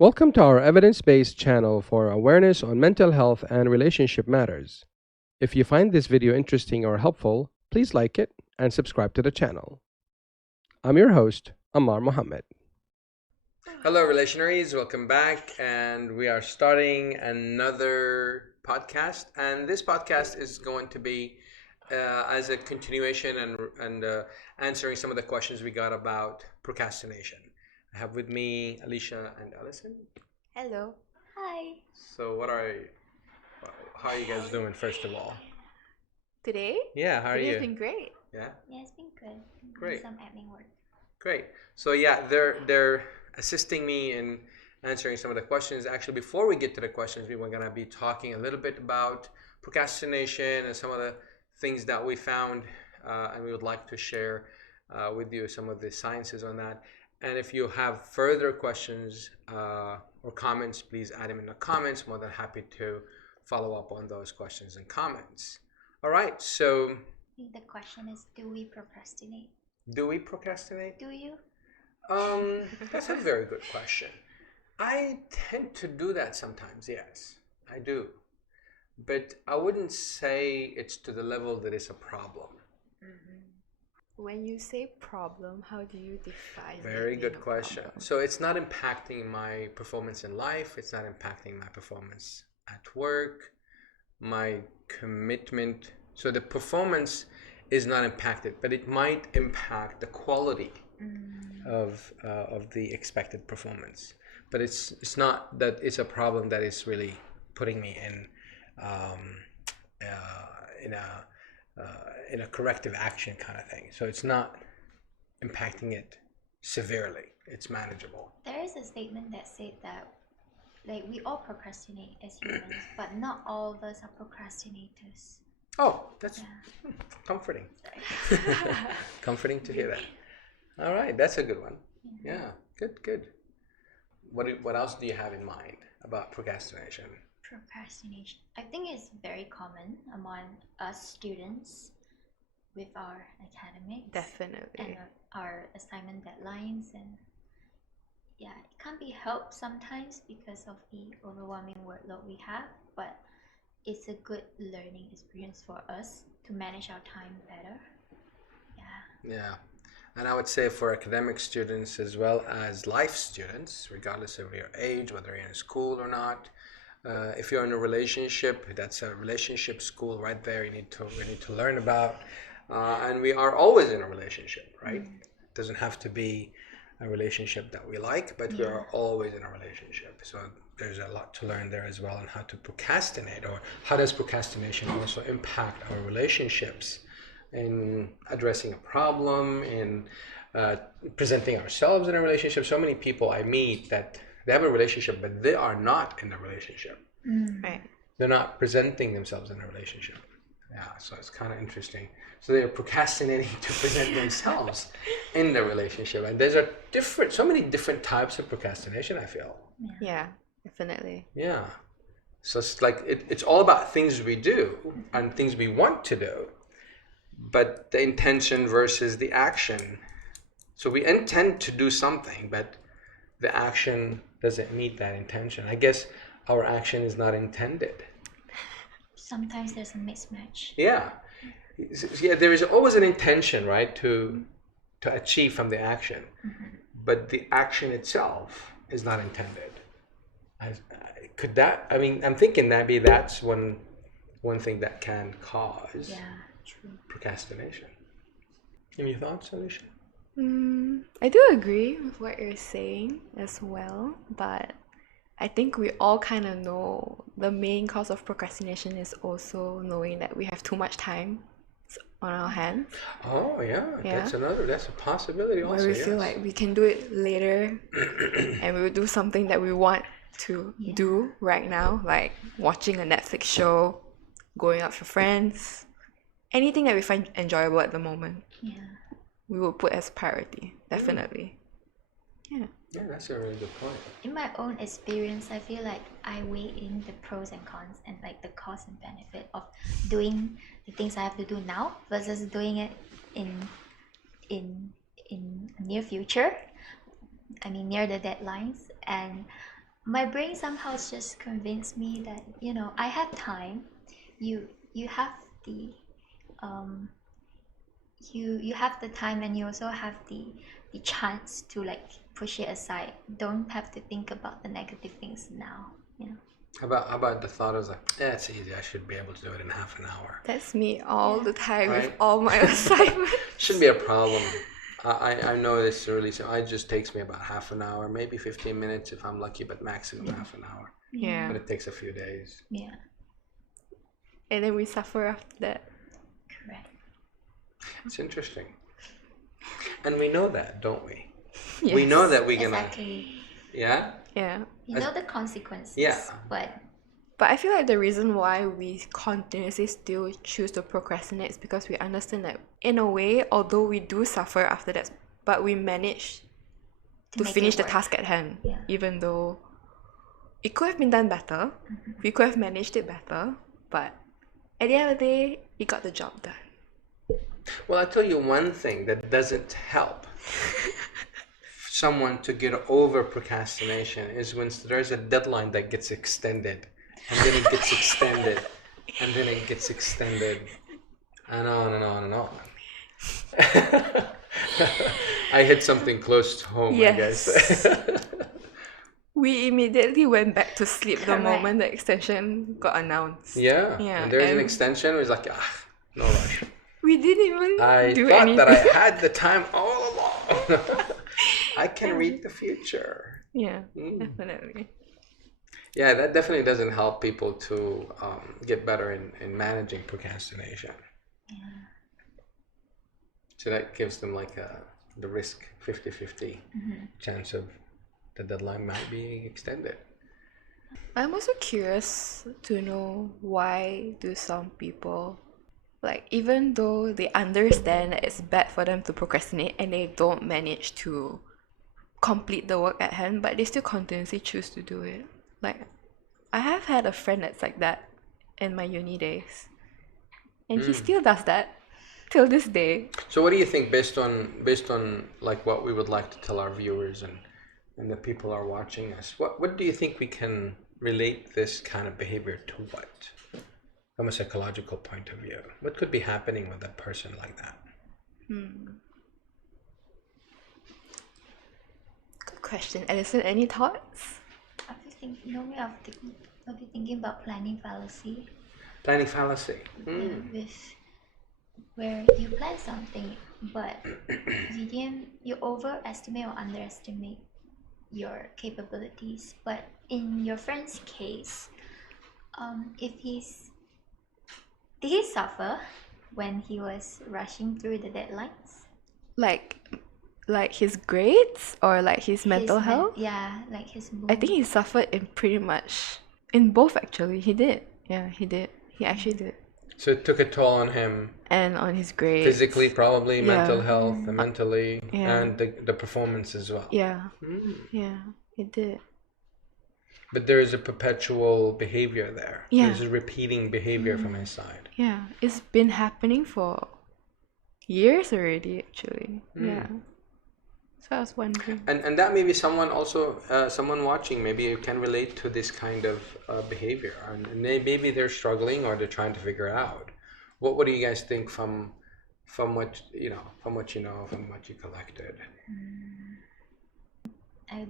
Welcome to our evidence based channel for awareness on mental health and relationship matters. If you find this video interesting or helpful, please like it and subscribe to the channel. I'm your host, Ammar Mohammed. Hello, relationaries. Welcome back. And we are starting another podcast. And this podcast is going to be as a continuation and answering some of the questions we got about procrastination. I have with me Alicia and Allison. Hello. Hi. So how are you guys doing first of all? Today? Yeah, how are Today's you? been great. Yeah? Yeah, it's been good. Great. Some admin work. Great. So yeah, they're assisting me in answering some of the questions. Actually, before we get to the questions, we were gonna be talking a little bit about procrastination and some of the things that we found, and we would like to share with you some of the sciences on that. And if you have further questions or comments, please add them in the comments. More than happy to follow up on those questions and comments. All right, so I think the question is, do we procrastinate? do we procrastinate? Do you? That's a very good question. I tend to do that sometimes, yes, I do. But I wouldn't say it's to the level that it's a problem. When you say problem, how do you define Very it being good a question. problem? So it's not impacting my performance in life. It's not impacting my performance at work, my commitment. So the performance is not impacted, but it might impact the quality of the expected performance. But it's not that it's a problem that is really putting me in in a in a corrective action kind of thing. So it's not impacting it severely. It's manageable. There is a statement that said that like we all procrastinate as humans, but not all of us are procrastinators. Oh, that's Yeah. comforting. Sorry. Comforting to hear that. All right, that's a good one. Yeah, good. What else do you have in mind about procrastination? Procrastination. I think it's very common among us students with our academics and Definitely. our assignment deadlines, and yeah, it can't be helped sometimes because of the overwhelming workload we have, but it's a good learning experience for us to manage our time better. Yeah, and I would say for academic students as well as life students, regardless of your age, whether you're in school or not, if you're in a relationship, that's a relationship school right there. We need to learn about, and we are always in a relationship, right? It doesn't have to be a relationship that we like, but we are always in a relationship. So there's a lot to learn there as well on how to procrastinate, or how does procrastination also impact our relationships in addressing a problem, in presenting ourselves in a relationship. So many people I meet that they have a relationship, but they are not in a relationship. Right. They're not presenting themselves in a relationship. Yeah, so it's kind of interesting. So they're procrastinating to present themselves in the relationship. And there's so many different types of procrastination, I feel. Yeah, definitely. Yeah. So it's like it's all about things we do and things we want to do, but the intention versus the action. So we intend to do something, but the action doesn't meet that intention. I guess our action is not intended. Sometimes there's a mismatch. Yeah. Yeah, there is always an intention, right, to achieve from the action, but the action itself is not intended. Could that? I mean, I'm thinking maybe that's one thing that can cause True. procrastination. Any thoughts, Alicia? I do agree with what you're saying as well, but I think we all kind of know the main cause of procrastination is also knowing that we have too much time on our hands, Oh yeah, Yeah. that's a possibility also. where we feel Yes. like we can do it later and we will do something that we want to do right now, like watching a Netflix show, going out with friends, anything that we find enjoyable at the moment, Yeah. we will put as priority, definitely. Yeah. Yeah, that's a really good point. In my own experience, I feel like I weigh in the pros and cons and like the cost and benefit of doing the things I have to do now versus doing it in near future. I mean, near the deadlines. And my brain somehow just convinced me that I have time. You have the um you have the time, and you also have the chance to like push it aside. Don't have to think about the negative things now. How about the thought of like, yeah, it's easy. I should be able to do it in half an hour. That's me all the time with Right? all my assignments. Shouldn't be a problem. I know this really. So it just takes me about half an hour, maybe 15 minutes if I'm lucky, but maximum half an hour. Yeah. But it takes a few days. Yeah. And then we suffer after that. Correct. It's interesting. And we know that, don't we? Yes. We know that we're gonna. Exactly. Yeah? Yeah. You know the consequences. Yeah. But I feel like the reason why we continuously still choose to procrastinate is because we understand that in a way, although we do suffer after that, but we manage to make finish it the work. task at hand. Yeah. Even though it could have been done better, we could have managed it better, but at the end of the day, we got the job done. Well, I'll tell you one thing that doesn't help someone to get over procrastination is when there's a deadline that gets extended, and then it gets extended, and then it gets extended, and on and on and on. I hit something close to home, I guess. We immediately went back to sleep the Correct. moment the extension got announced. Yeah. Yeah, When there's an and- extension, it was like, no rush. We didn't even I do thought anything. that I had the time all along. I can read the future. Yeah, definitely. Yeah, that definitely doesn't help people to get better in managing procrastination. yeah. So that gives them like the risk 50-50 chance of the deadline might be extended. I'm also curious to know, why do some people, like, even though they understand that it's bad for them to procrastinate and they don't manage to complete the work at hand, but they still continuously choose to do it. Like, I have had a friend that's like that in my uni days, and he still does that till this day. So what do you think, based on like what we would like to tell our viewers and the people are watching us, what do you think we can relate this kind of behavior to what? From a psychological point of view, what could be happening with a person like that? Good question. Edison, any thoughts? I've been thinking about planning fallacy. Planning fallacy. With where you plan something, but you overestimate or underestimate your capabilities. But in your friend's case, did he suffer when he was rushing through the deadlines? Like his grades, or like his mental health? Yeah, like his mood. I think he suffered in both actually. He did. Yeah, he did. He actually did. So it took a toll on him, And on his grades. physically probably, Yeah. mental health, mentally, Yeah. and the performance as well. Yeah. Yeah, he did. But there is a perpetual behavior there. Yeah. There's a repeating behavior from his side. Yeah. It's been happening for years already, actually. Yeah. So I was wondering. And that maybe someone also, someone watching, maybe you can relate to this kind of behavior, and maybe they're struggling or they're trying to figure out. What do you guys think from what you know, from what you collected? I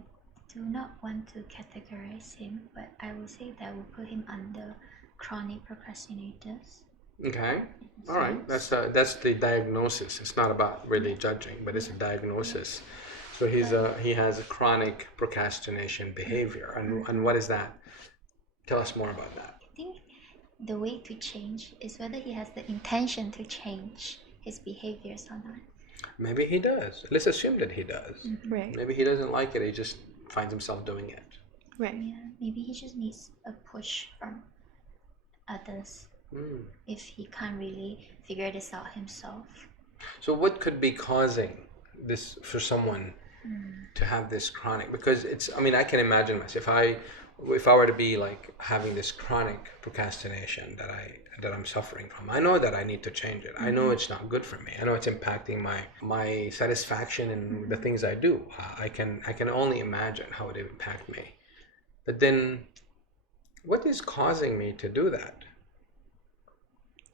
do not want to categorize him, but I will say that I will put him under chronic procrastinators. Okay, all right. That's the diagnosis. It's not about really judging, but it's a diagnosis. So he has a chronic procrastination behavior, and what is that? Tell us more about that. I think the way to change is whether he has the intention to change his behaviors or not. Maybe he does. Let's assume that he does. Right. Maybe he doesn't like it. He just finds himself doing it. Right. Yeah, maybe he just needs a push from others if he can't really figure this out himself. So what could be causing this for someone to have this chronic? Because I can imagine myself, if I were to be like having this chronic procrastination that I'm suffering from, I know that I need to change it. I know it's not good for me. I know it's impacting my satisfaction in the things I do. I can only imagine how it would impact me. But then, what is causing me to do that?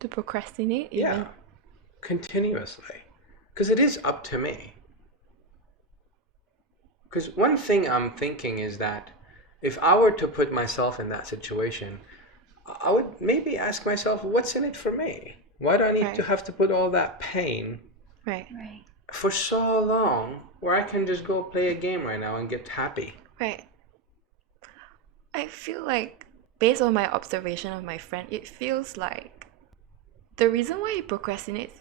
To procrastinate Yeah, even? continuously. Because it is up to me. Because one thing I'm thinking is that if I were to put myself in that situation, I would maybe ask myself, what's in it for me? Why do I need to Right. have to put all that pain Right. Right. for so long where I can just go play a game right now and get happy? Right. I feel like, based on my observation of my friend, it feels like the reason why he procrastinates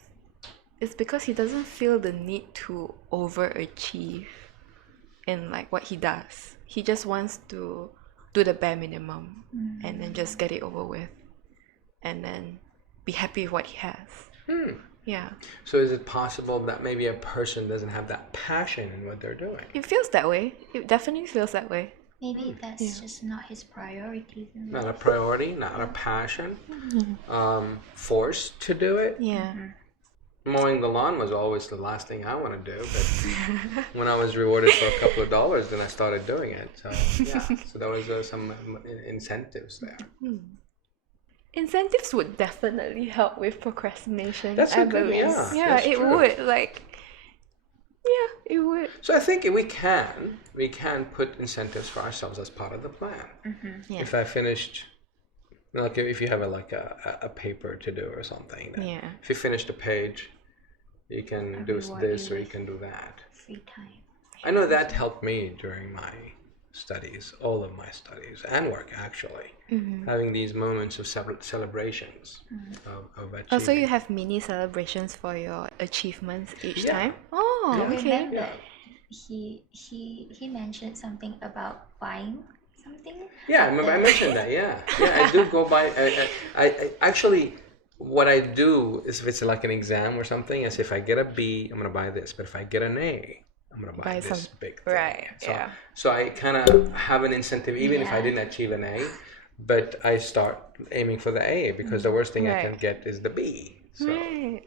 is because he doesn't feel the need to overachieve in like what he does. He just wants to do the bare minimum and then just get it over with and then be happy with what he has. Yeah. So is it possible that maybe a person doesn't have that passion in what they're doing? It feels that way. It definitely feels that way. Maybe that's just not his priorities in Not a life. priority, not a passion. Forced to do it. Yeah. Mowing the lawn was always the last thing I want to do, but when I was rewarded for a couple of dollars, then I started doing it. So yeah, so there was some incentives there. Incentives would definitely help with procrastination. That's I a good, believe. yeah, Yeah, that's it true. would. Like, yeah, it would. So I think we can put incentives for ourselves as part of the plan. Yeah. If I finished, like if you have a paper to do or something, then Yeah. if you finished a page, you can do reward this you or you with can do that. Free time. I know that helped me during my studies, all of my studies and work actually. Having these moments of celebrations of achieving. Also, you have mini celebrations for your achievements each Yeah. time. Oh, I okay. remember he mentioned something about buying something. Yeah, I remember I mentioned that. Yeah, I do go by. I actually, what I do is if it's like an exam or something, is if I get a B, I'm gonna buy this. But if I get an A, I'm gonna buy Buy this some- big thing. right, So, yeah. so I kind of have an incentive, even if I Yeah. didn't achieve an A, but I start aiming for the A because the worst thing I can Right. get is the B. So Right.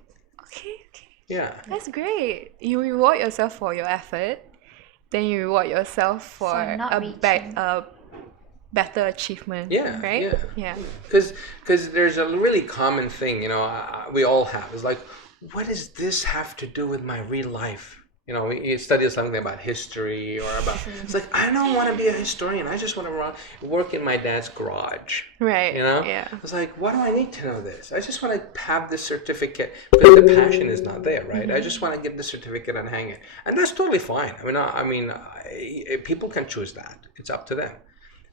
Okay, okay. yeah, That's great. You reward yourself for your effort, then you reward yourself for not a reaching. better achievement. yeah, Right? Yeah. Because there's a really common thing, we all have. It's like, what does this have to do with my real life? You study something about history or about. It's like I don't want to be a historian. I just want to work in my dad's garage. Right. Yeah. Yeah. It's like, why do I need to know this? I just want to have this certificate because the passion is not there, right? I just want to get the certificate and hang it, and that's totally fine. People can choose that. It's up to them.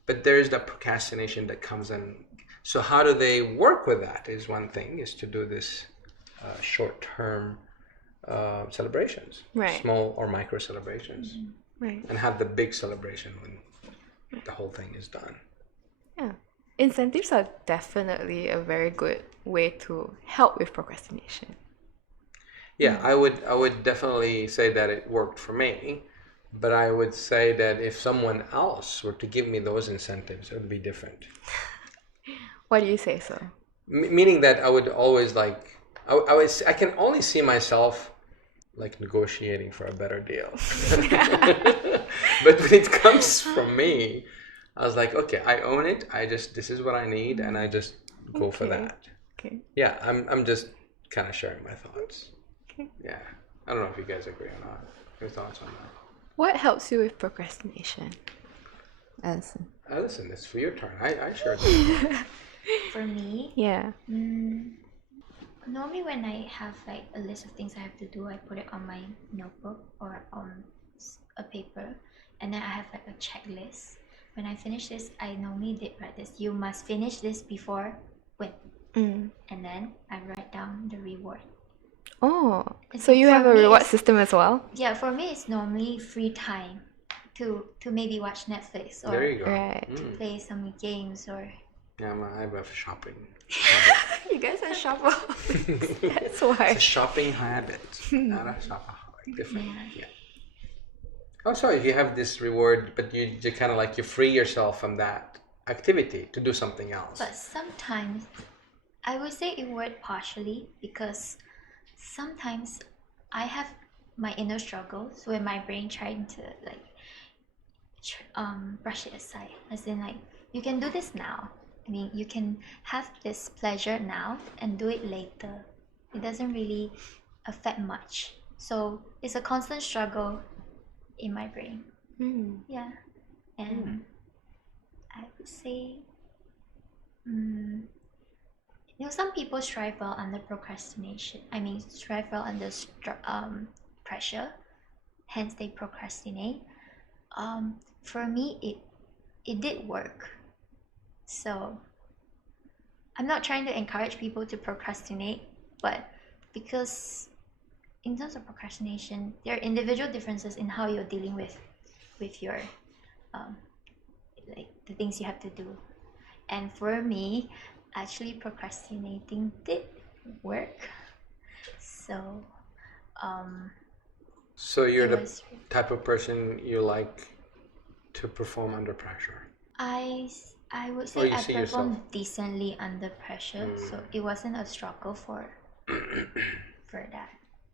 But there's the procrastination that comes in. So how do they work with that? Is one thing is to do this short-term celebrations, Right. small or micro celebrations, Right. and have the big celebration when the whole thing is done. Yeah. Incentives are definitely a very good way to help with procrastination. Yeah, I would definitely say that it worked for me, but I would say that if someone else were to give me those incentives, it would be different. Why do you say so? Meaning that I would always I can only see myself like negotiating for a better deal. But when it comes from me, I was like, okay, I own it. This is what I need, and I just go for Okay. that. Okay. Yeah, I'm just kind of sharing my thoughts. Okay. Yeah, I don't know if you guys agree or not. Your thoughts on that? What helps you with procrastination, Alison? Listen, it's for your turn. I sure. For me, Yeah. normally when I have like a list of things I have to do, I put it on my notebook or on a paper, and then I have like a checklist. When I finish this, I normally did write this. You must finish this before when, and then I write down the reward. Oh, I so think you for have a me reward it's- system as well? Yeah, for me it's normally free time to maybe watch Netflix or There you go. Right. play some games or Yeah, I have shopping. You guys are shoppers. That's why. It's a shopping habit, not a shopaholic. Different. Yeah. Oh, sorry. You have this reward, but you kind of like you free yourself from that activity to do something else. But sometimes I would say it worked partially because sometimes I have my inner struggles where my brain trying to like brush it aside. As in, like, you can do this now. I mean, you can have this pleasure now and do it later. It doesn't really affect much. So it's a constant struggle in my brain. Yeah. And I would say, some people strive well under procrastination. I mean, strive well under pressure. Hence, they procrastinate. For me, it did work. So I'm not trying to encourage people to procrastinate, but because in terms of procrastination, there are individual differences in how you're dealing with your like the things you have to do. And for me, actually procrastinating did work. So So you're the type of person you like to perform under pressure? I would say I performed decently under pressure, so it wasn't a struggle for that.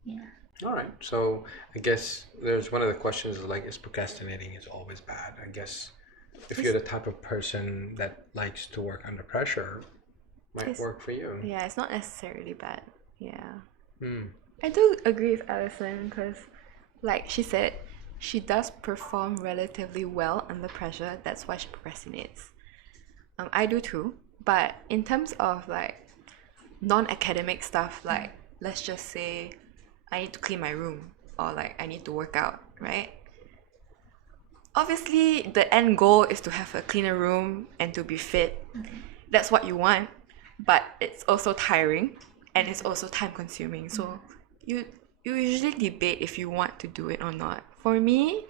Yeah. All right. So I guess there's one of the questions is like, is procrastinating is always bad? I guess if you're the type of person that likes to work under pressure, might work for you. Yeah, it's not necessarily bad. Yeah. I do agree with Alison because, like she said, she does perform relatively well under pressure. That's why she procrastinates. I do too. But in terms of like non-academic stuff, like let's just say I need to clean my room or like I need to work out, right? Obviously, the end goal is to have a cleaner room and to be fit. That's what you want, but it's also tiring and it's also time consuming. So you usually debate if you want to do it or not. For me,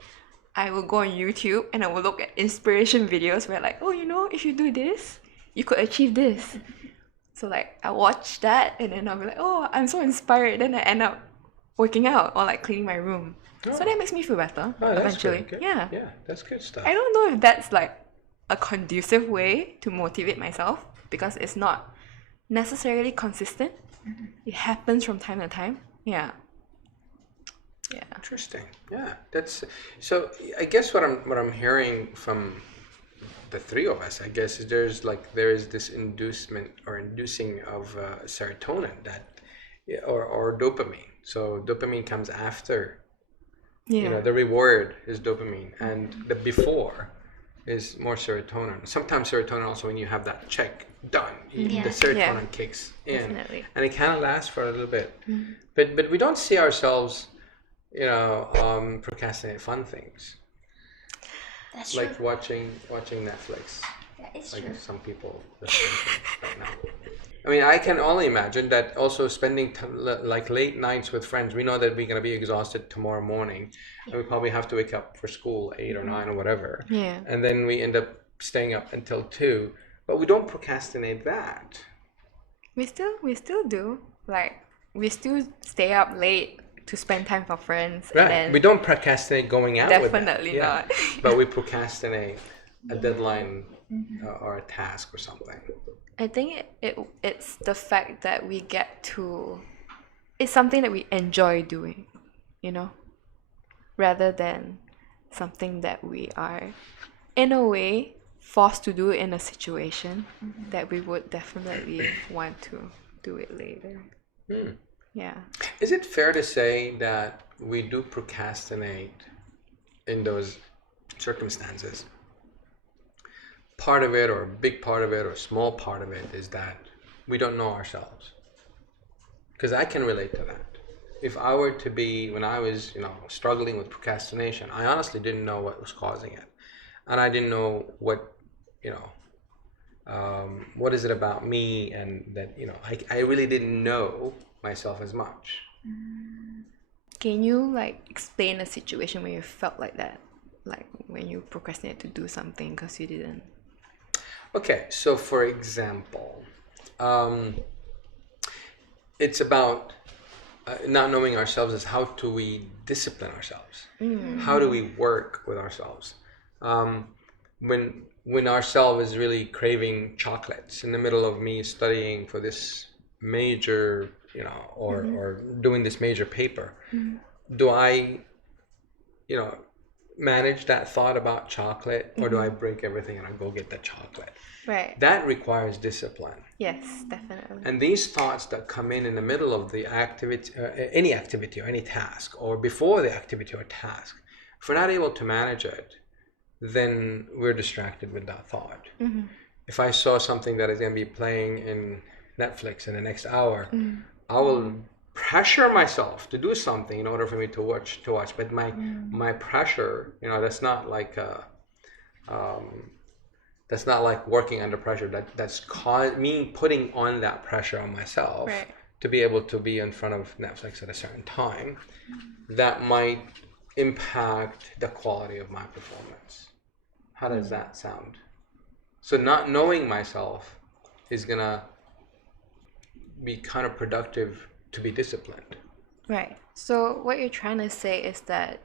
I will go on YouTube and I will look at inspiration videos where like, oh, if you do this, you could achieve this. So like I watch that and then I'll be like, oh, I'm so inspired. Then I end up working out or like cleaning my room. So that makes me feel better eventually. Yeah, that's good stuff. I don't know if that's like a conducive way to motivate myself because it's not necessarily consistent. It happens from time to time. Yeah. Interesting. Yeah, that's so. I guess what I'm hearing from the three of us, I guess, is there is this inducing of serotonin or dopamine. So dopamine comes after. The reward is dopamine, and the before is more serotonin. Sometimes serotonin also, when you have that check done, the serotonin kicks in. Definitely. And it kind of lasts for a little bit. But we don't see ourselves, procrastinate fun things. That's like true. watching Netflix. That is like true. Some people right now. I mean, I can only imagine that also spending like late nights with friends. We know that we're going to be exhausted tomorrow morning, and we probably have to wake up for school 8 or 9 or whatever. Yeah. And then we end up staying up until 2. But we don't procrastinate that. We still do. Like we still stay up late to spend time for friends. Right. And then we don't procrastinate going out with them. Definitely not. But we procrastinate a deadline or a task or something. I think it's the fact that we get to... It's something that we enjoy doing, rather than something that we are, in a way, forced to do in a situation that we would definitely want to do it later. Yeah. Is it fair to say that we do procrastinate in those circumstances? Part of it, or a big part of it, or a small part of it, is that we don't know ourselves. Because I can relate to that. If I were to be, when I was, struggling with procrastination, I honestly didn't know what was causing it. And I didn't know what is it about me, and that, I really didn't know myself as much. Can you explain a situation where you felt like that? Like when you procrastinated to do something because you didn't? Okay, so for example, it's about not knowing ourselves is how do we discipline ourselves? How do we work with ourselves? When ourselves is really craving chocolates in the middle of me studying for this major, or doing this major paper, do I, manage that thought about chocolate, or do I break everything and I go get the chocolate? Right. That requires discipline. Yes, definitely. And these thoughts that come in the middle of the activity, any activity or any task, or before the activity or task, if we're not able to manage it, then we're distracted with that thought. If I saw something that is going to be playing in Netflix in the next hour, I will pressure myself to do something in order for me to watch. But my pressure, that's not like that's not like working under pressure. That's me putting on that pressure on myself to be able to be in front of Netflix at a certain time. That might impact the quality of my performance. How does that sound? So not knowing myself is gonna be counterproductive to be disciplined. Right. So what you're trying to say is that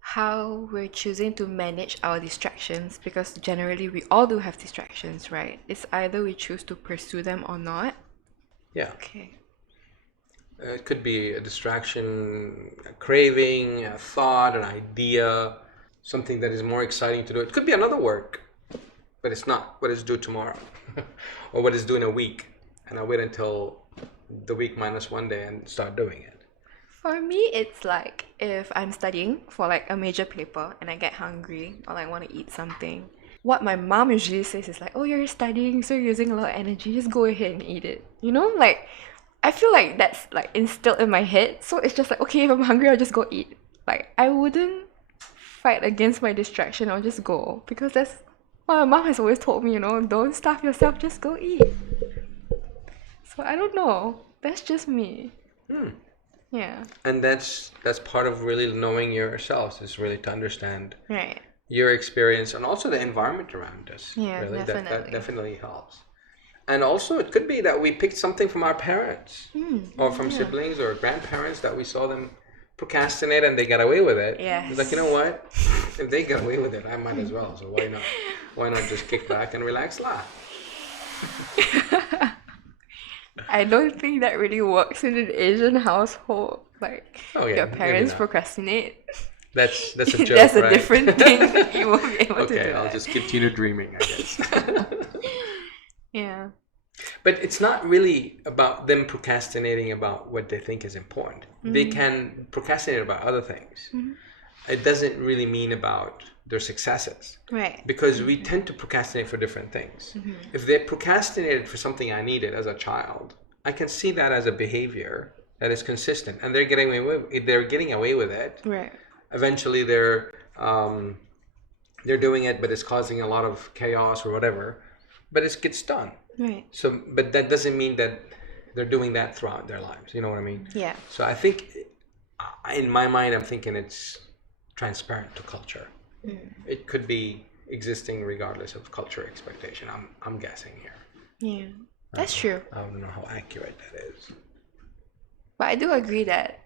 how we're choosing to manage our distractions, because generally we all do have distractions, right? It's either we choose to pursue them or not. Yeah. Okay. It could be a distraction, a craving, a thought, an idea, something that is more exciting to do. It could be another work, but it's not what is due tomorrow or what is due in a week. And I wait until the week minus 1 day and start doing it. For me, it's like if I'm studying for like a major paper and I get hungry or like want to eat something, what my mom usually says is like, oh, you're studying, so you're using a lot of energy, just go ahead and eat it. Like I feel like that's like instilled in my head. So it's just like, okay, if I'm hungry, I'll just go eat. Like I wouldn't fight against my distraction, I'll just go, because that's what my mom has always told me, don't starve yourself, just go eat. So I don't know. That's just me. Yeah. And that's part of really knowing yourselves, is really to understand Right. your experience and also the environment around us. Yeah, really. definitely. That definitely helps. And also it could be that we picked something from our parents or from siblings or grandparents that we saw them procrastinate and they got away with it. Yes. It's like, you know what? If they got away with it, I might as well. So why not? Why not just kick back and relax, laugh? I don't think that really works in an Asian household. Like, your parents procrastinate. That's a joke, That's a right? different thing. You won't be able to do Okay, that. I'll just continue dreaming, I guess. Yeah. But it's not really about them procrastinating about what they think is important. They can procrastinate about other things. It doesn't really mean about their successes. Right. Because we tend to procrastinate for different things. If they procrastinated for something I needed as a child, I can see that as a behavior that is consistent, and they're getting away with it. Right. Eventually, they're doing it, but it's causing a lot of chaos or whatever. But it gets done. Right. So, but that doesn't mean that they're doing that throughout their lives. You know what I mean? Yeah. So I think, in my mind, I'm thinking it's transparent to culture. It could be existing regardless of culture expectation. I'm guessing here. Yeah. That's true. I don't know how accurate that is. But I do agree that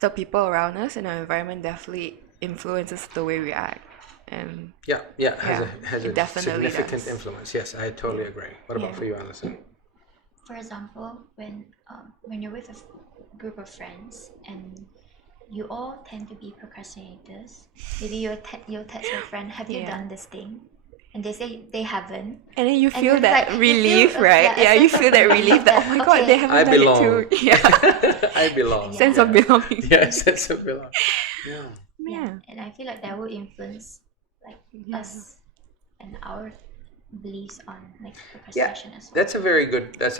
the people around us and our environment definitely influences the way we act. And has a significant does. influence. Yes, I totally agree. What about for you, Alison? For example, when you're with a group of friends and you all tend to be procrastinators, maybe you'll text your friend, have you done this thing? And they say they haven't. And then you feel that relief, right? Yeah, you feel that relief that, oh my god, they haven't done it too. Yeah. I belong. Sense of belonging. Yeah, sense of belonging. Yeah. And I feel like that will influence us and our beliefs on procrastination as well. That's a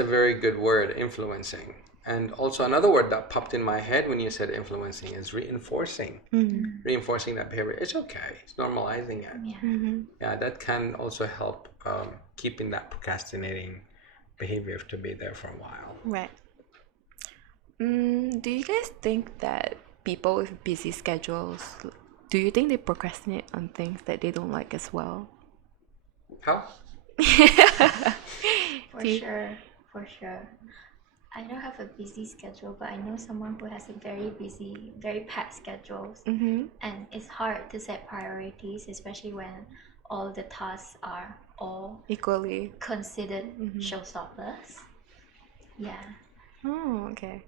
very good word, influencing. And also another word that popped in my head when you said influencing is reinforcing. Reinforcing that behavior. It's okay. It's normalizing it. Yeah, that can also help keeping that procrastinating behavior to be there for a while. Right. Do you guys think that people with busy schedules, do you think they procrastinate on things that they don't like as well? How? For sure. I don't have a busy schedule, but I know someone who has a very busy, very packed schedules. And it's hard to set priorities, especially when all the tasks are all equally considered showstoppers. Yeah. Oh, okay.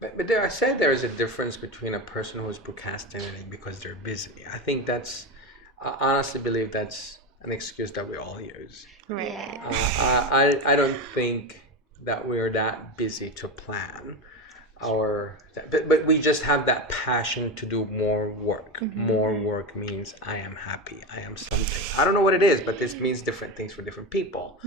But there, I said there is a difference between a person who is procrastinating because they're busy. I honestly believe that's an excuse that we all use. Right. Yeah. I don't think that we're that busy to plan but we just have that passion to do more work. More work means I am happy. I am something. I don't know what it is, but this means different things for different people.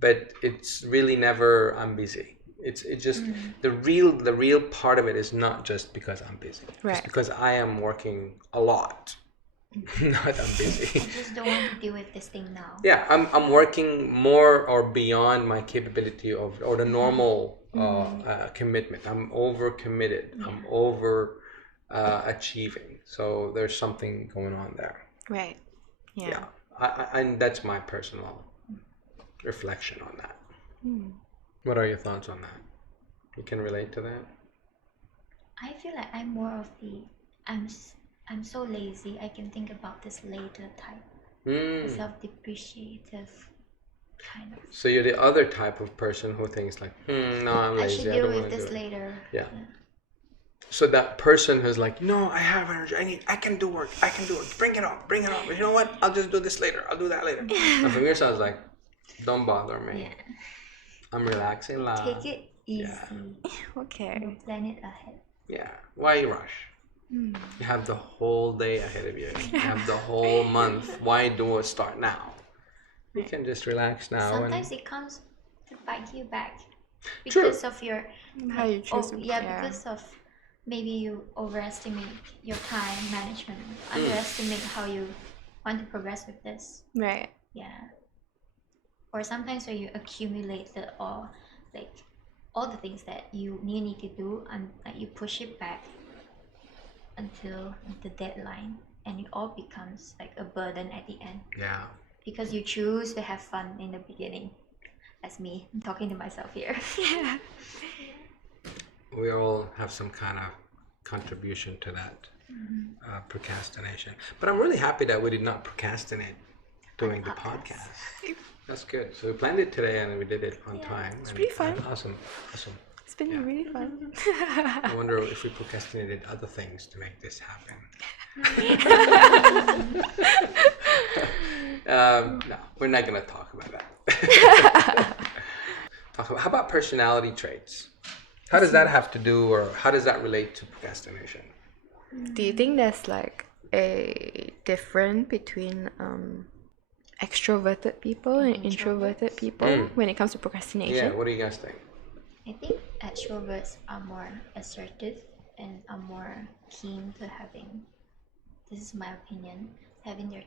But it's really never I'm busy. It's just the real part of it is not just because I'm busy. Right. It's because I am working a lot. Not I'm busy. I just don't want to deal with this thing now. Yeah, I'm working more or beyond my capability of or the normal commitment. I'm over committed. I'm over achieving. So there's something going on there. Right. Yeah. Yeah. And that's my personal reflection on that. What are your thoughts on that? You can relate to that? I feel like I'm more of the I'm so lazy I can think about this later type. The self-depreciative kind of. So you're the other type of person who thinks like, no, I'm I lazy. should I deal don't with want to this do it. later. Yeah. So that person who's like, no, I have energy. I can do work. I can do it. Bring it up. Bring it up. You know what? I'll just do this later. I'll do that later. And from your side, it's like, don't bother me. Yeah. I'm relaxing. Take it easy. Okay. Don't plan it ahead. Yeah. Why rush? You have the whole day ahead of you. You have the whole month. Why do it start now? You can just relax now. Sometimes it comes to bite you back True. because of your How you choose to- because of maybe you overestimate your time management, underestimate how you want to progress with this. Right. Yeah. Or sometimes where you accumulate all the things that you need to do and you push it back until the deadline, and it all becomes like a burden at the end. Yeah. Because you choose to have fun in the beginning. That's me. I'm talking to myself here. Yeah. We all have some kind of contribution to that procrastination. But I'm really happy that we did not procrastinate doing the podcast. That's good. So we planned it today and we did it on time. It's pretty fun. Awesome. It's been really fun. I wonder if we procrastinated other things to make this happen. No, we're not going to talk about that. How about personality traits? How does that have to do, or how does that relate to procrastination? Do you think there's like a difference between extroverted people and introverted people when it comes to procrastination? Yeah, what do you guys think? I think extroverts are more assertive and are more keen to having, this is my opinion, having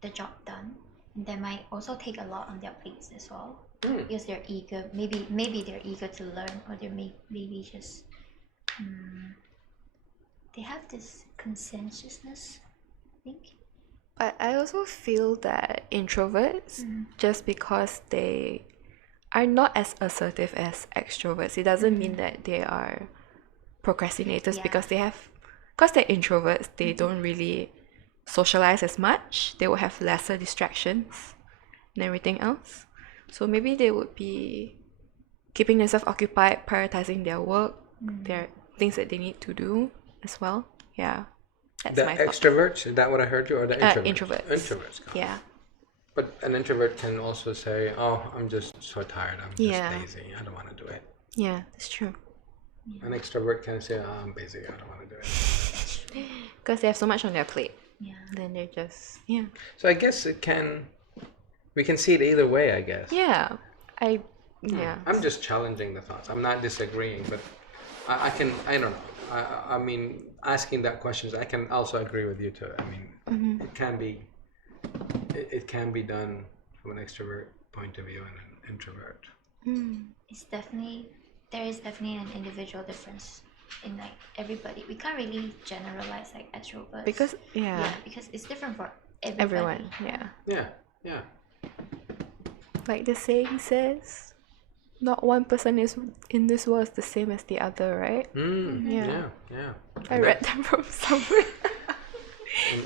the job done. And they might also take a lot on their plates as well. Because they're eager, maybe they're eager to learn, or they're maybe just they have this conscientiousness, I think. But I also feel that introverts, just because they are not as assertive as extroverts, it doesn't mean that they are procrastinators, because they're introverts, they don't really socialize as much. They will have lesser distractions and everything else. So maybe they would be keeping themselves occupied, prioritizing their work, their things that they need to do as well. Yeah. That's The my thought. extroverts, is that what I heard you, or the introverts? Introverts. Introverts. Yeah. But an introvert can also say, oh, I'm just so tired, I'm just lazy, I don't want to do it. Yeah, that's true. An extrovert can say, oh, I'm busy, I don't want to do it. Because they have so much on their plate. Yeah. Then they're just, So I guess we can see it either way, I guess. Yeah. I'm just challenging the thoughts. I'm not disagreeing, but I don't know. I mean, asking that questions, I can also agree with you too. I mean, it can be done from an extrovert point of view and an introvert. There is definitely an individual difference in like everybody. We can't really generalize like extroverts. Because, because it's different for everybody. Everyone, Yeah. Like the saying says, not one person is in this world is the same as the other, right? Yeah. I read that from somewhere.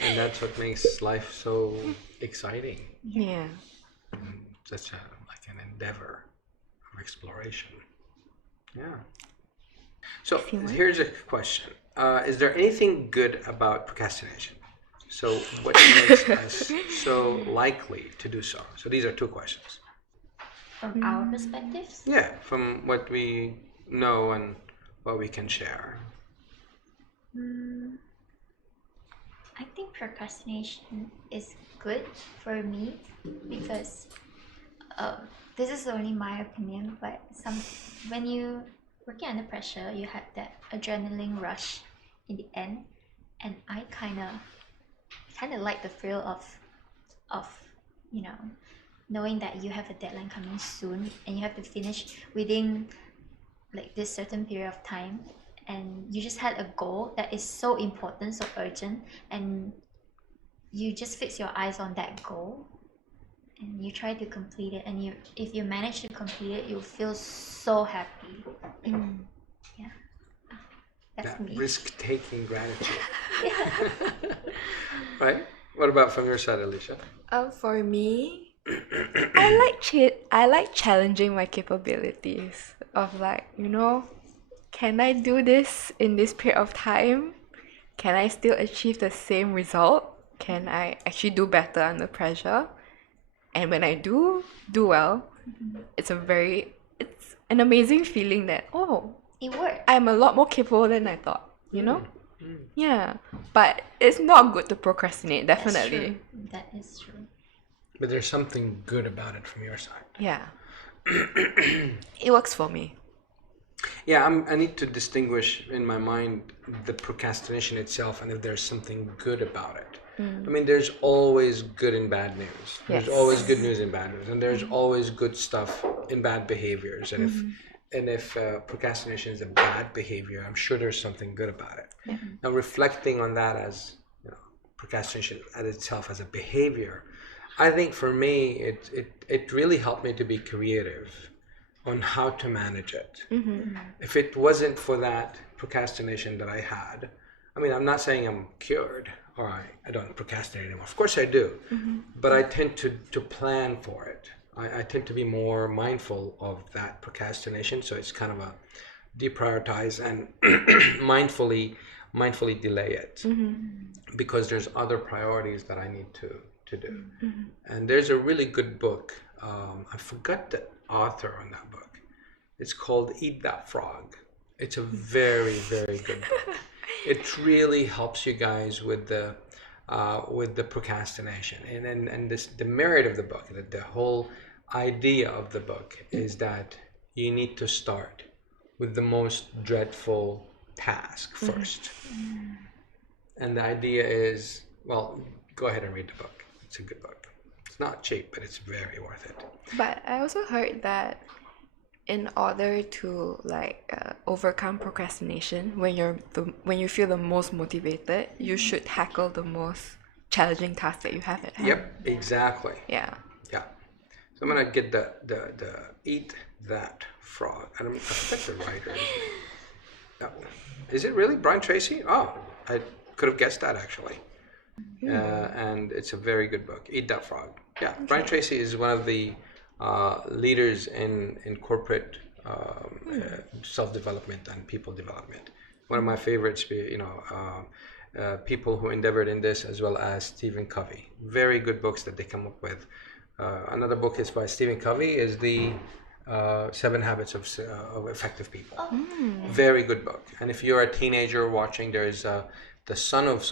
And that's what makes life so exciting. Yeah. Such like an endeavor of exploration. Yeah. So here's a question. Is there anything good about procrastination? So what makes us so likely to do so? So these are two questions. From our perspectives? Yeah, from what we know and what we can share. I think procrastination is good for me because this is only my opinion, but when you working under pressure, you have that adrenaline rush in the end, and I kind of like the thrill of knowing that you have a deadline coming soon and you have to finish within like this certain period of time, and you just had a goal that is so important, so urgent, and you just fix your eyes on that goal and you try to complete it, and if you manage to complete it, you feel so happy. Yeah, that's that me. Risk-taking gratitude. Right? What about from your side, Alicia? For me, I like challenging my capabilities of like, can I do this in this period of time? Can I still achieve the same result? Can I actually do better under pressure? And when I do well, it's an amazing feeling that, It worked. I'm a lot more capable than I thought, Yeah. But it's not good to procrastinate, definitely. That is true. But there's something good about it from your side. Yeah. It works for me. Yeah, I need to distinguish in my mind the procrastination itself and if there's something good about it. I mean, there's always good and bad news. There's always good news and bad news, and there's always good stuff in bad behaviors. And if procrastination is a bad behavior, I'm sure there's something good about it. Yeah. Now, reflecting on that as procrastination as itself as a behavior, I think for me it really helped me to be creative on how to manage it. If it wasn't for that procrastination that I had, I mean, I'm not saying I'm cured or I don't procrastinate anymore. Of course I do, but I tend to plan for it. I tend to be more mindful of that procrastination, so it's kind of a deprioritize and mindfully delay it because there's other priorities that I need to do. And there's a really good book. I forgot the author on that book. It's called Eat That Frog. It's a very, very good book. It really helps you guys with the procrastination, and the merit of the book, the whole idea of the book is that you need to start with the most dreadful task first. And the idea is, well, go ahead and read the book. It's a good book. It's not cheap, but it's very worth it. But I also heard that in order to overcome procrastination, when you feel the most motivated, you should tackle the most challenging task that you have at hand. Yep, exactly. Yeah. So I'm gonna get the Eat That Frog. I forget the writer. Is it really Brian Tracy? Oh, I could have guessed that actually. And it's a very good book. Eat That Frog. Yeah, okay. Brian Tracy is one of the leaders in corporate self-development and people development. One of my favorites, people who endeavored in this, as well as Stephen Covey. Very good books that they come up with. Another book is by Stephen Covey, is the 7 Habits of Effective People. Very good book. And if you're a teenager watching, there's the son of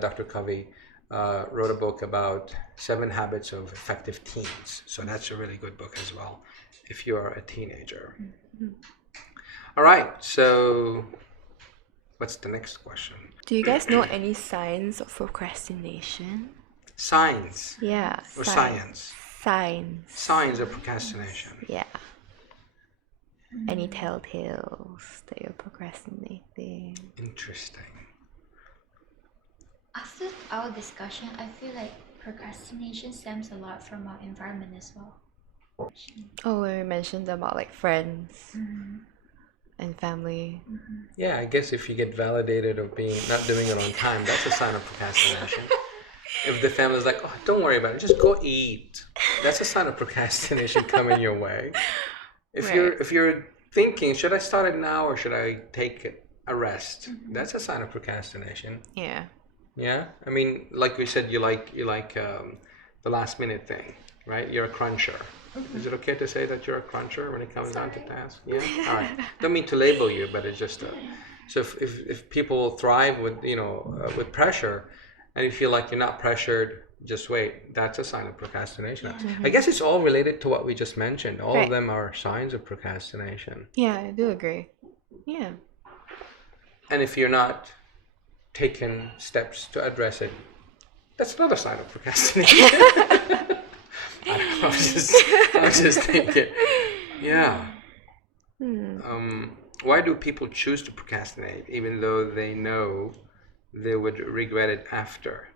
Dr. Covey wrote a book about 7 Habits of Effective Teens. So that's a really good book as well, if you are a teenager. All right, so what's the next question? Do you guys know any signs of procrastination? Signs? Yeah. Or science? Signs. Signs of procrastination. Yeah. Any telltales that you're procrastinating? Interesting. After our discussion, I feel like procrastination stems a lot from our environment as well. Oh, when we mentioned about friends and family. Yeah, I guess if you get validated of not doing it on time, that's a sign of procrastination. If the family's like, oh, don't worry about it, just go eat, that's a sign of procrastination coming your way. If you're thinking, should I start it now or should I take a rest? That's a sign of procrastination. Yeah. Yeah, I mean, like we said, you like the last minute thing, right? You're a cruncher. Is it okay to say that you're a cruncher when it comes down to tasks? Yeah. All right. Don't mean to label you, but it's just so if people thrive with with pressure, and you feel like you're not pressured, just wait. That's a sign of procrastination. I guess it's all related to what we just mentioned. All of Right. them are signs of procrastination. Yeah, I do agree. Yeah. And if you're not taking steps to address it, that's another sign of procrastination. I was just thinking, yeah. Why do people choose to procrastinate even though they know they would regret it after?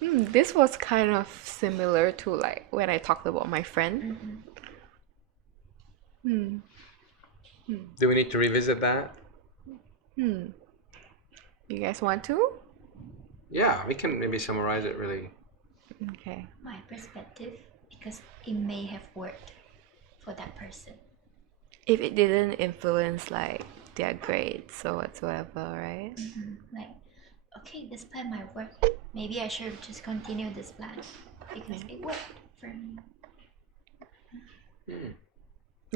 This was kind of similar to like when I talked about my friend. Do we need to revisit that? You guys want to? Yeah, we can maybe summarize it really. Okay. My perspective, because it may have worked for that person. If it didn't influence like their grades or whatsoever, right? Like, okay, this plan might work. Maybe I should just continue this plan because it worked for me.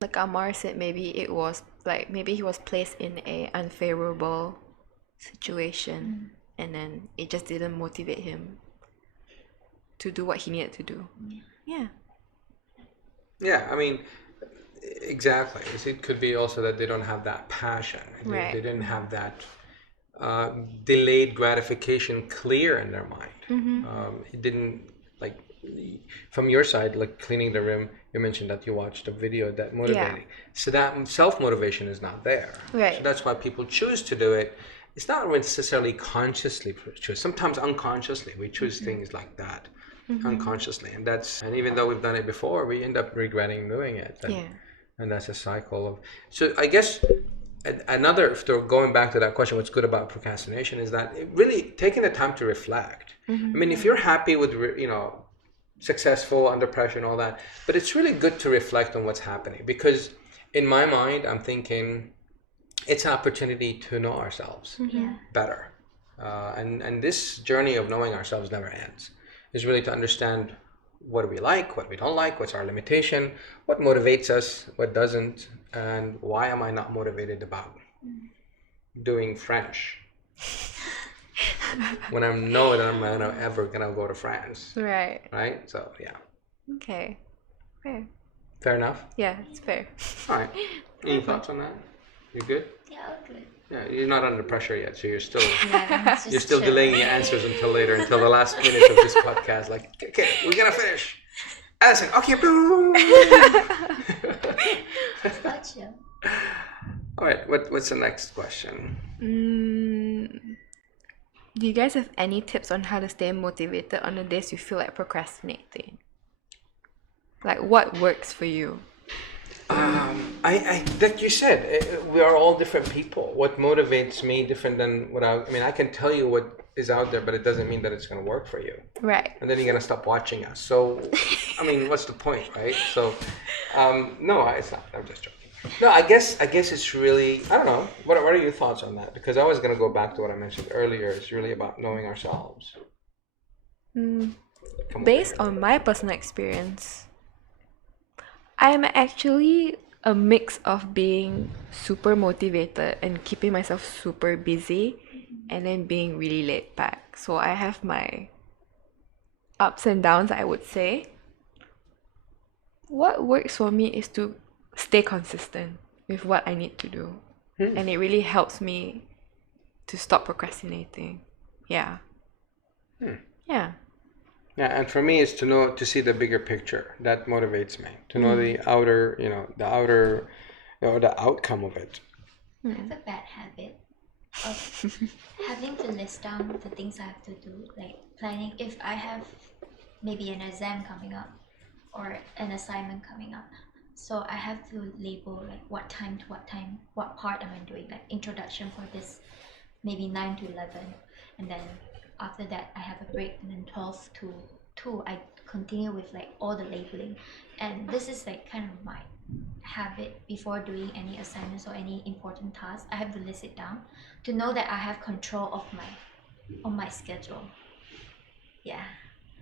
Like Amar said, maybe it was like maybe he was placed in a unfavorable situation, and then it just didn't motivate him to do what he needed to do. Yeah. Yeah, I mean, exactly. It could be also that they don't have that passion. Right. They didn't have that delayed gratification clear in their mind. It didn't, like, from your side, like cleaning the room, you mentioned that you watched a video that motivated. So that self-motivation is not there. Right. So that's why people choose to do it. It's not necessarily consciously choose. Sometimes unconsciously we choose things like that. Unconsciously, and even though we've done it before, we end up regretting doing it. And that's a cycle of. So I guess another, if they're going back to that question, what's good about procrastination is that it really taking the time to reflect. I mean, if you're happy with successful under pressure and all that, but it's really good to reflect on what's happening, because in my mind I'm thinking it's an opportunity to know ourselves better, and this journey of knowing ourselves never ends. Is really to understand what do we like, what we don't like, what's our limitation, what motivates us, what doesn't, and why am I not motivated about doing French when I know that I'm not ever gonna go to France. Right. Right? So yeah. Okay. Fair. Fair enough? Yeah, it's fair. All right. Any thoughts on that? You good? Yeah, all good. Yeah, you're not under pressure yet, so you're still Yeah, you're still delaying your answers until later, until the last minute of this podcast. Like, okay, we're gonna finish. Allison, okay, boom. Gotcha. All right, what's the next question? Do you guys have any tips on how to stay motivated on the days you feel like procrastinating? Like what works for you? I like you said, we are all different people. What motivates me different than what I mean, I can tell you what is out there, but it doesn't mean that it's going to work for you. Right. And then you're going to stop watching us. So, I mean, what's the point, right? So, no, it's not. I'm just joking. No, I guess it's really, I don't know. What are your thoughts on that? Because I was going to go back to what I mentioned earlier. It's really about knowing ourselves. Based on my personal experience, I'm actually a mix of being super motivated and keeping myself super busy, and then being really laid back. So I have my ups and downs, I would say. What works for me is to stay consistent with what I need to do. And it really helps me to stop procrastinating. Yeah. Yeah. Yeah, and for me, it's to see the bigger picture. That motivates me. To know the outer, the outcome of it. I have a bad habit of having to list down the things I have to do, like planning if I have maybe an exam coming up or an assignment coming up. So I have to label like what time to what time, what part am I doing, like introduction for this, maybe 9 to 11, and then after that I have a break, and then 12 to 2 I continue with like all the labeling. And this is like kind of my habit before doing any assignments or any important tasks. I have to list it down to know that I have control of my schedule. Yeah.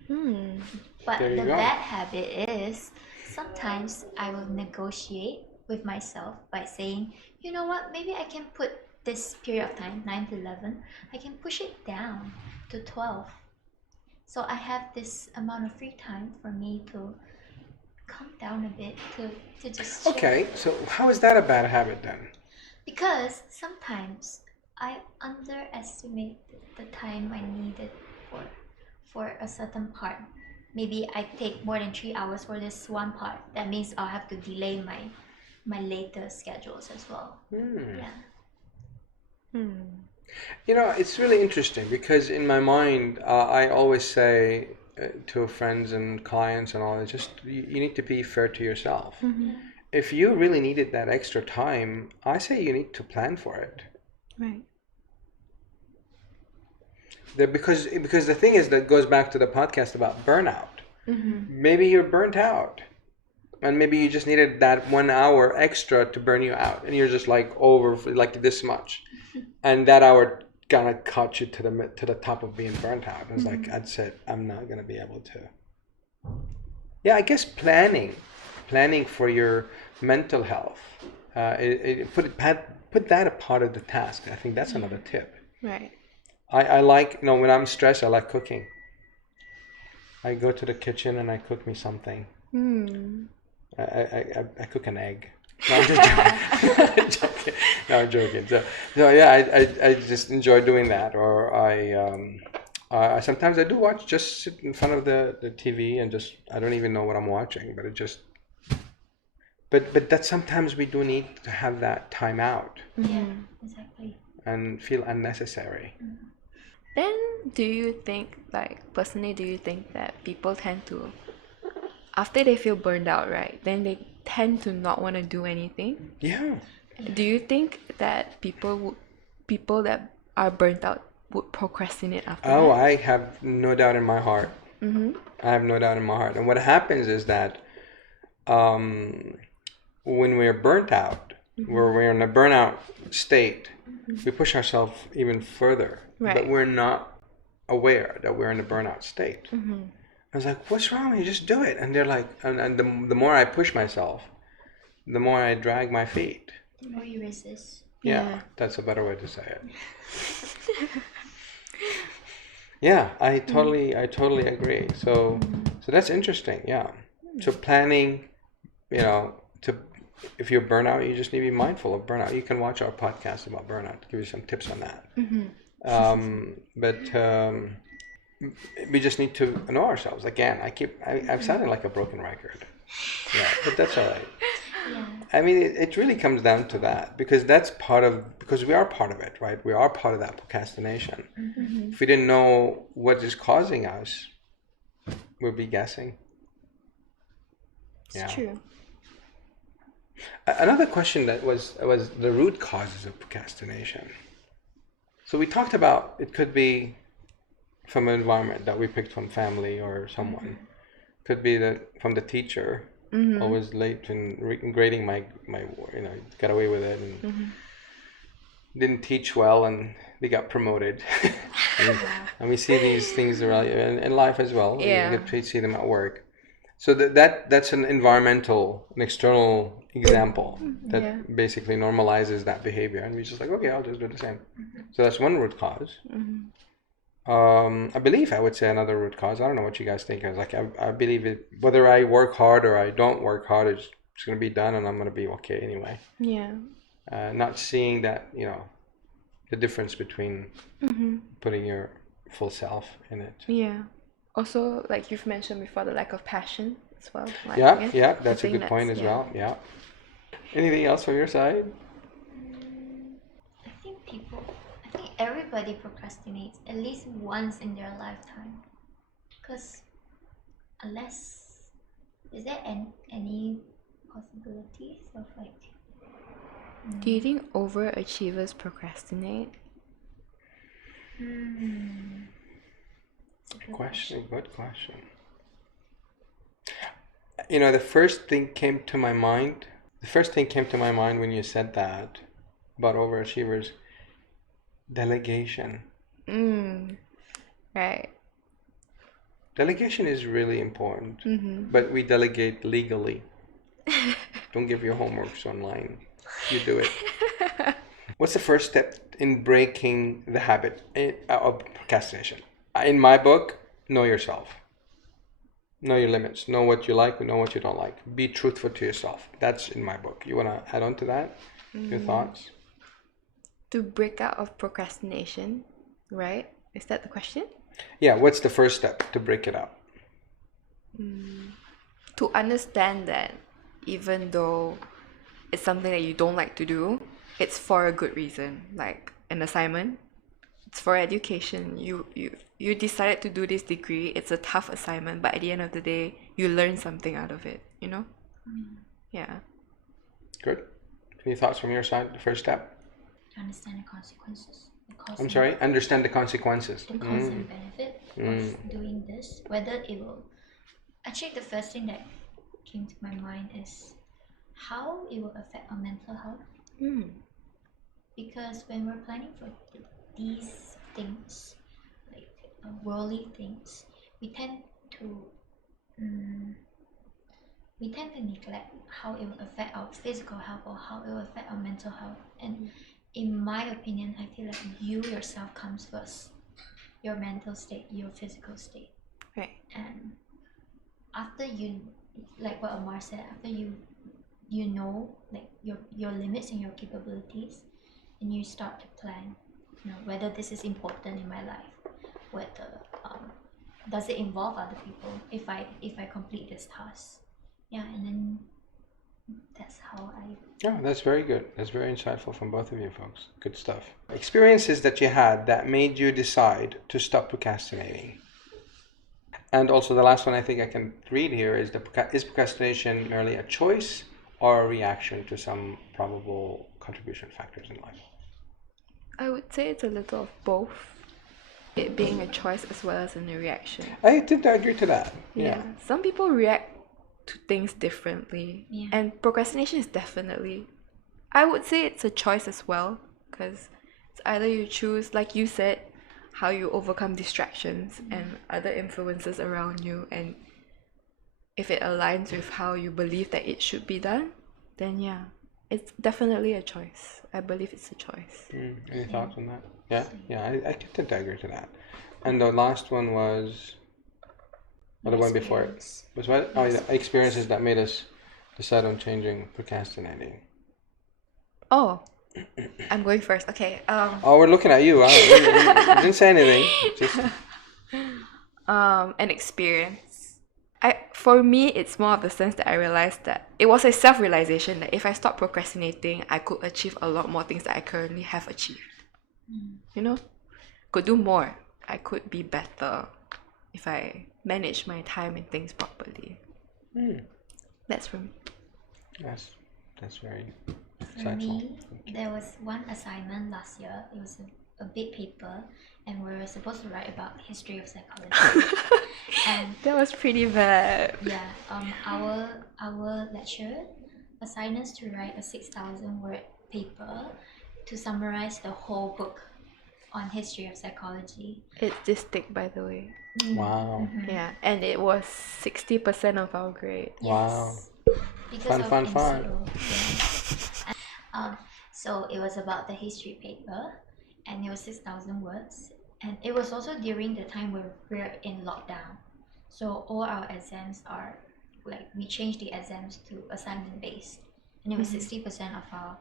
But There you the go. bad habit is sometimes I will negotiate with myself by saying, you know what, maybe I can put this period of time, 9 to 11, I can push it down to 12. So I have this amount of free time for me to calm down a bit, to just chill. Okay, so how is that a bad habit then? Because sometimes I underestimate the time I needed for a certain part. Maybe I take more than 3 hours for this one part. That means I'll have to delay my later schedules as well. Yeah. You know, it's really interesting because in my mind, I always say to friends and clients and all, just you need to be fair to yourself. If you really needed that extra time, I say you need to plan for it. Right. Because the thing is that goes back to the podcast about burnout. Maybe you're burnt out, and maybe you just needed that 1 hour extra to burn you out, and you're just like over like this much, and that hour gonna cut you to the top of being burnt out. It's like I'd said, I'm not gonna be able to. Yeah, I guess planning for your mental health. Put that a part of the task. I think that's another tip. Right. I like, when I'm stressed, I like cooking. I go to the kitchen and I cook me something. I cook an egg. No, I'm just joking. No, I'm joking. So yeah, I just enjoy doing that. Or I sometimes I do watch, just sit in front of the TV and just, I don't even know what I'm watching, but it just, but that sometimes we do need to have that time out. Yeah, exactly. And feel unnecessary. Then do you think, like personally, do you think that people tend to, after they feel burned out, right, then they tend to not want to do anything? Yeah. Do you think that people that are burnt out would procrastinate after Oh, that? I have no doubt in my heart. I have no doubt in my heart. And what happens is that when we're burnt out, where we're in a burnout state, we push ourselves even further. Right. But we're not aware that we're in a burnout state. I was like, what's wrong? You just do it. And they're like, and the more I push myself, the more I drag my feet. The more you resist. Yeah, that's a better way to say it. Yeah, I totally agree. So that's interesting. Yeah. So planning, if you're burnout, you just need to be mindful of burnout. You can watch our podcast about burnout to give you some tips on that. But we just need to know ourselves. Again, I've sounded like a broken record. Yeah, but that's all right. Yeah. I mean, it really comes down to that, because because we are part of it, right? We are part of that procrastination. If we didn't know what is causing us, we'd be guessing. It's true. Another question that was the root causes of procrastination. So we talked about it could be from an environment that we picked from family or someone. Could be from the teacher, always late in grading my got away with it and didn't teach well, and they got promoted. And we see these things around in life as well. Yeah. You get to see them at work. So that's an external example that basically normalizes that behavior, and we're just like, okay, I'll just do the same. So that's one root cause. I believe I would say another root cause, I don't know what you guys think. I was like, I believe whether I work hard or I don't work hard, it's going to be done and I'm going to be okay anyway. Yeah. Not seeing that, the difference between putting your full self in it. Yeah. Also, like you've mentioned before, the lack of passion as well. Like, yeah, that's a good point as well. Yeah. Anything else from your side? I think everybody procrastinates at least once in their lifetime. Because is there any possibilities of like... Do you think overachievers procrastinate? Good question. You know, the first thing came to my mind when you said that about overachievers, delegation. Right. Delegation is really important, but we delegate legally. Don't give your homeworks online. You do it. What's the first step in breaking the habit of procrastination? In my book, know yourself. Know your limits. Know what you like, know what you don't like. Be truthful to yourself. That's in my book. You want to add on to that? Your thoughts? To break out of procrastination, right? Is that the question? Yeah, what's the first step to break it out? To understand that even though it's something that you don't like to do, it's for a good reason. Like an assignment, it's for education. You decided to do this degree. It's a tough assignment, but at the end of the day, you learn something out of it. You know? Yeah. Good. Any thoughts from your side? The first step? To understand the consequences. I'm sorry? Understand the consequences. The cause and benefit of doing this. Whether it will... Actually, the first thing that came to my mind is how it will affect our mental health. Because when we're planning for these things, like worldly things, we tend to neglect how it will affect our physical health or how it will affect our mental health. And in my opinion, I feel like you yourself comes first. Your mental state, your physical state. Right. And after you, like what Amar said, after you know like your limits and your capabilities, and you start to plan, you know, whether this is important in my life, whether does it involve other people if I complete this task. Yeah, and then that's how I... Yeah, that's very good. That's very insightful from both of you folks. Good stuff. Experiences that you had that made you decide to stop procrastinating. And also the last one I think I can read here is is procrastination merely a choice or a reaction to some probable contribution factors in life? I would say it's a little of both. It being a choice as well as a reaction. I tend to agree to that. Yeah. Some people react to things differently. Yeah. And procrastination is definitely, I would say it's a choice as well, because it's either you choose, like you said, how you overcome distractions and other influences around you, and if it aligns with how you believe that it should be done, then yeah, it's definitely a choice. I believe it's a choice. Any thoughts on that? Yeah, I tend to agree to that. And the last one was, or the one before it was what? Oh, yeah, experiences that made us decide on changing procrastinating. Oh, I'm going first. Okay. Oh, we're looking at you. We didn't say anything. Just An experience. For me, it's more of the sense that I realized that it was a self-realization that if I stopped procrastinating, I could achieve a lot more things that I currently have achieved. You know, could do more. I could be better if I manage my time and things properly. That's for me. Yes, that's very For insightful. me, there was one assignment last year. It was a big paper, and we were supposed to write about history of psychology. And that was pretty bad. Yeah, our lecturer assigned us to write a 6,000 word paper to summarize the whole book on history of psychology. It's this thick, by the way. Wow. Yeah, and it was 60% of our grade. Wow. Because Fun. Yeah. So it was about the history paper, and it was 6,000 words, and it was also during the time where we're in lockdown. So all our exams are like, we changed the exams to assignment based, and it was 60% of our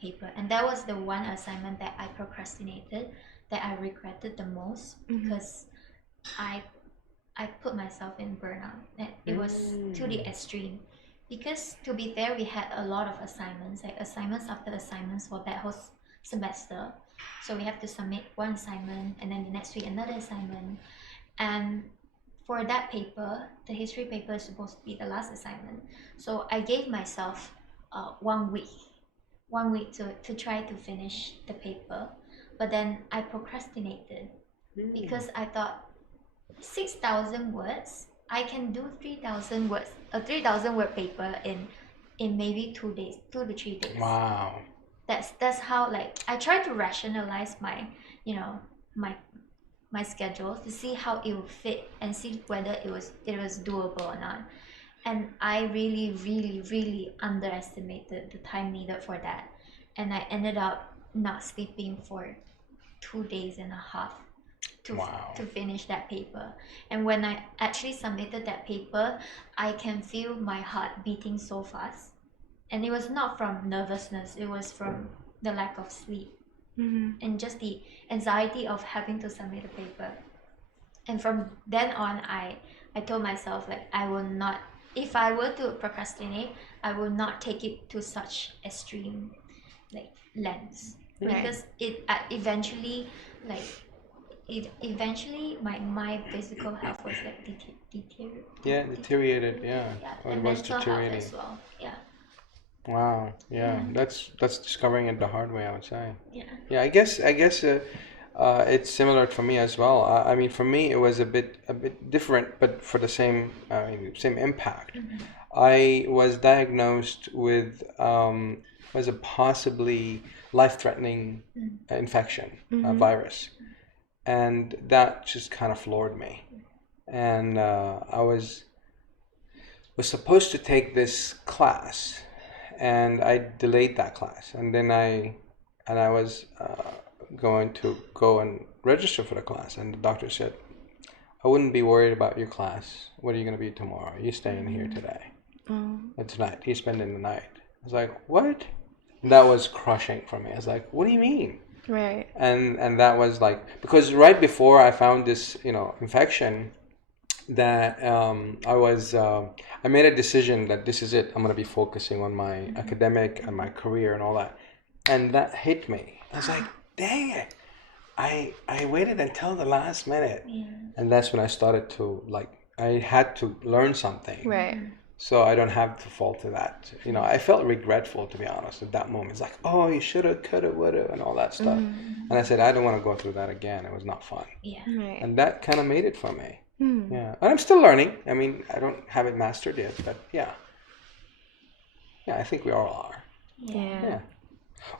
paper, and that was the one assignment that I procrastinated, that I regretted the most, because I put myself in burnout. And it was to the extreme, because to be fair, we had a lot of assignments, like assignments after assignments for that whole semester. So we have to submit one assignment, and then the next week another assignment. And for that paper, the history paper is supposed to be the last assignment. So I gave myself 1 week to try to finish the paper. But then I procrastinated because I thought 6,000 words I can do 3,000 words, a 3,000 word paper in maybe 2 days, 2 to 3 days. Wow. That's how, like, I try to rationalize my, my schedule to see how it would fit and see whether it was doable or not. And I really, really, really underestimated the time needed for that. And I ended up not sleeping for 2 days and a half to finish that paper. And when I actually submitted that paper, I can feel my heart beating so fast. And it was not from nervousness, it was from the lack of sleep. And just the anxiety of having to submit a paper. And from then on, I told myself, like, I will not, if I were to procrastinate, I will not take it to such extreme, like, lengths. Because it eventually, like, my physical health was, like, deteriorated. Yeah, and it was mental deteriorating health as well. Yeah. Wow. Yeah. That's discovering it the hard way, I would say. Yeah. Yeah. I guess it's similar for me as well. I mean, for me, it was a bit different, but for the same same impact. I was diagnosed with was a possibly life-threatening infection, a virus, and that just kind of floored me. And I was supposed to take this class, and I delayed that class, and then I was going to go and register for the class, and the doctor said, I wouldn't be worried about your class. What are you going to be tomorrow? You staying here today. Tonight. You spending the night. I was like, what? That was crushing for me. I was like, what do you mean? Right. And that was like, because right before I found this, infection, that I made a decision that this is it. I'm going to be focusing on my academic and my career and all that. And that hit me. I was like, dang it. I waited until the last minute. Yeah. And that's when I started to, like, I had to learn something. Right. So I don't have to fall to that. I felt regretful, to be honest, at that moment. It's like, oh, you shoulda, coulda, woulda, and all that stuff. And I said, I don't want to go through that again. It was not fun. Yeah. Right. And that kind of made it for me. Yeah. And I'm still learning. I mean, I don't have it mastered yet, but yeah. Yeah, I think we all are. Yeah.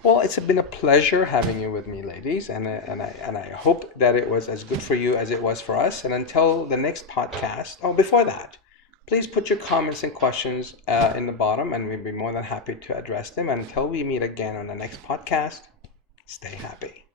Well, it's been a pleasure having you with me, ladies, and I hope that it was as good for you as it was for us. And until the next podcast, before that, please put your comments and questions in the bottom, and we'd be more than happy to address them. And until we meet again on the next podcast, stay happy.